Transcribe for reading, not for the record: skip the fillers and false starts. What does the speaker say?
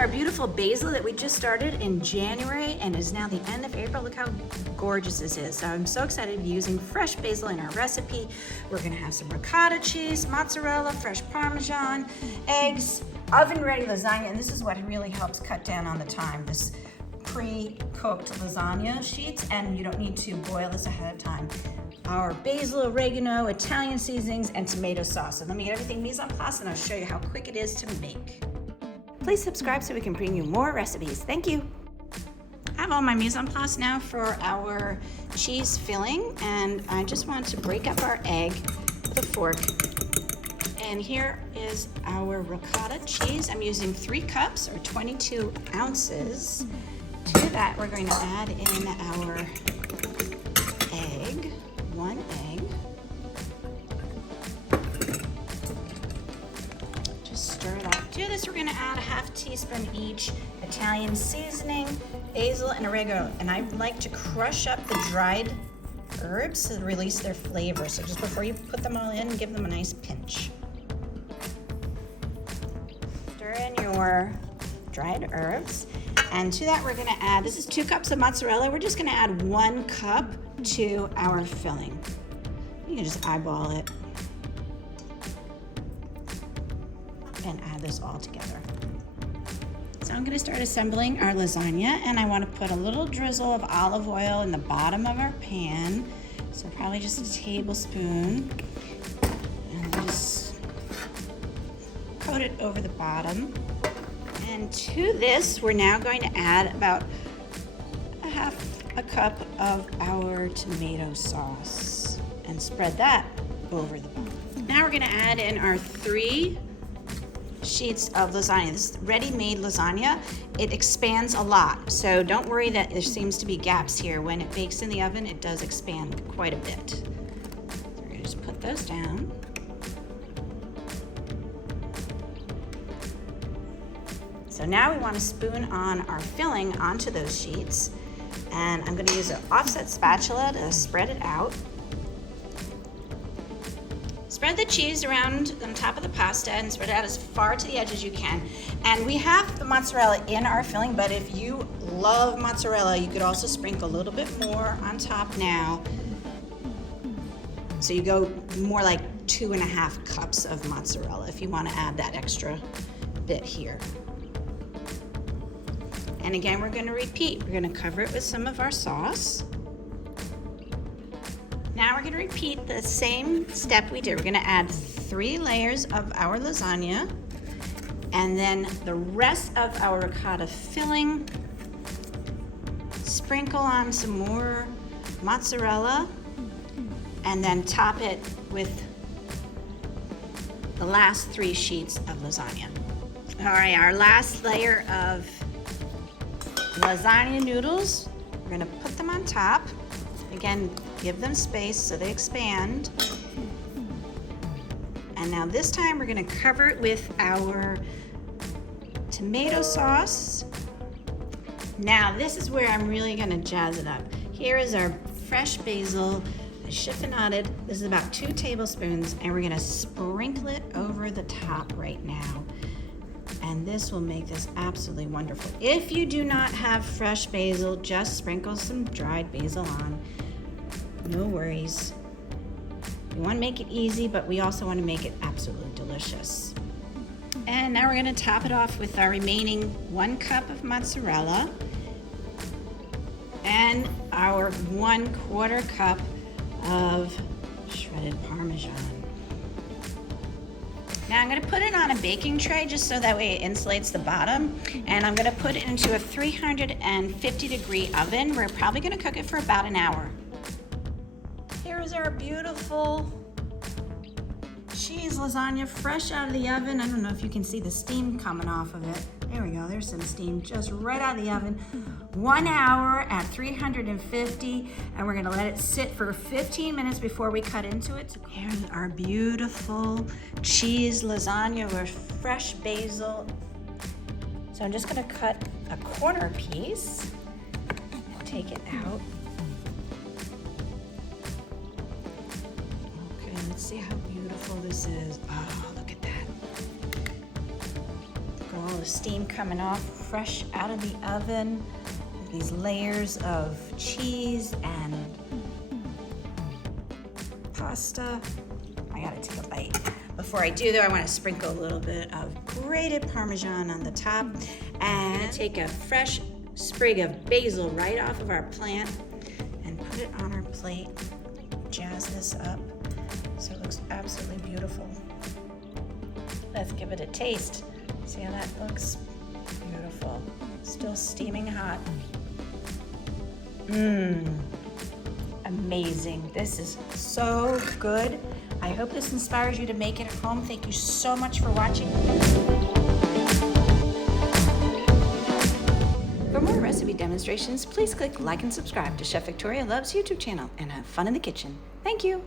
our beautiful basil that we just started in January and is now the end of April. Look how gorgeous this is. So I'm so excited to be using fresh basil in our recipe. We're gonna have some ricotta cheese, mozzarella, fresh Parmesan, eggs, oven-ready lasagna, and this is what really helps cut down on the time. This pre-cooked lasagna sheets, and you don't need to boil this ahead of time. Our basil, oregano, Italian seasonings, and tomato sauce. So let me get everything mise en place and I'll show you how quick it is to make. Please subscribe so we can bring you more recipes. Thank you. I have all my mise en place now for our cheese filling, and I just want to break up our egg with a fork. And here is our ricotta cheese. I'm using 3 cups or 22 ounces. To that, we're going to add in our egg, 1 egg. Just stir it up. To this, we're going to add a ½ teaspoon each Italian seasoning, basil, and oregano. And I like to crush up the dried herbs to release their flavor. So just before you put them all in, give them a nice pinch. Stir in your dried herbs. And to that, we're gonna add, this is 2 cups of mozzarella. We're just gonna add 1 cup to our filling. You can just eyeball it and add this all together. So I'm gonna start assembling our lasagna, and I wanna put a little drizzle of olive oil in the bottom of our pan. So probably just a tablespoon. And just coat it over the bottom. And to this, we're now going to add about a cup of our tomato sauce and spread that over the bottom. Now we're going to add in our 3 sheets of lasagna. This is ready-made lasagna. It expands a lot, so don't worry that there seems to be gaps here. When it bakes in the oven, it does expand quite a bit. So we're going to just put those down. So now we want to spoon on our filling onto those sheets, and I'm going to use an offset spatula to spread it out. Spread the cheese around on top of the pasta and spread it out as far to the edge as you can. And we have the mozzarella in our filling, but if you love mozzarella, you could also sprinkle a little bit more on top now. So you go more like 2.5 cups of mozzarella if you want to add that extra bit here. And again, we're going to repeat. We're going to cover it with some of our sauce. Now we're going to repeat the same step we did. We're going to add 3 layers of our lasagna, and then the rest of our ricotta filling. Sprinkle on some more mozzarella, and then top it with the last 3 sheets of lasagna. All right, our last layer of lasagna noodles, we're going to put them on top. Again, give them space so they expand. And now this time we're going to cover it with our tomato sauce. Now this is where I'm really going to jazz it up. Here is our fresh basil, chiffonade. This is about 2 tablespoons, and we're going to sprinkle it over the top right now. And this will make this absolutely wonderful. If you do not have fresh basil, just sprinkle some dried basil on. No worries. We want to make it easy, but we also want to make it absolutely delicious. And now we're going to top it off with our remaining 1 cup of mozzarella and our 1/4 cup of shredded Parmesan. Now I'm going to put it on a baking tray just so that way it insulates the bottom, and I'm going to put it into a 350-degree oven. We're probably going to cook it for about an hour. Here is our beautiful cheese lasagna fresh out of the oven. I don't know if you can see the steam coming off of it. There we go, there's some steam just right out of the oven. 1 hour at 350, and we're gonna let it sit for 15 minutes before we cut into it. Here's our beautiful cheese lasagna with fresh basil. So I'm just gonna cut a corner piece and take it out. Okay, let's see how beautiful this is. Oh, look at that. Look at all the steam coming off fresh out of the oven. These layers of cheese and pasta. I gotta take a bite. Before I do though, I wanna sprinkle a little bit of grated Parmesan on the top. And I'm gonna take a fresh sprig of basil right off of our plant and put it on our plate. Jazz this up so it looks absolutely beautiful. Let's give it a taste. See how that looks? Beautiful. Still steaming hot. Amazing. This is so good. I hope this inspires you to make it at home. Thank you so much for watching. For more recipe demonstrations, please click like and subscribe to Chef Victoria Loves YouTube channel and have fun in the kitchen. Thank you.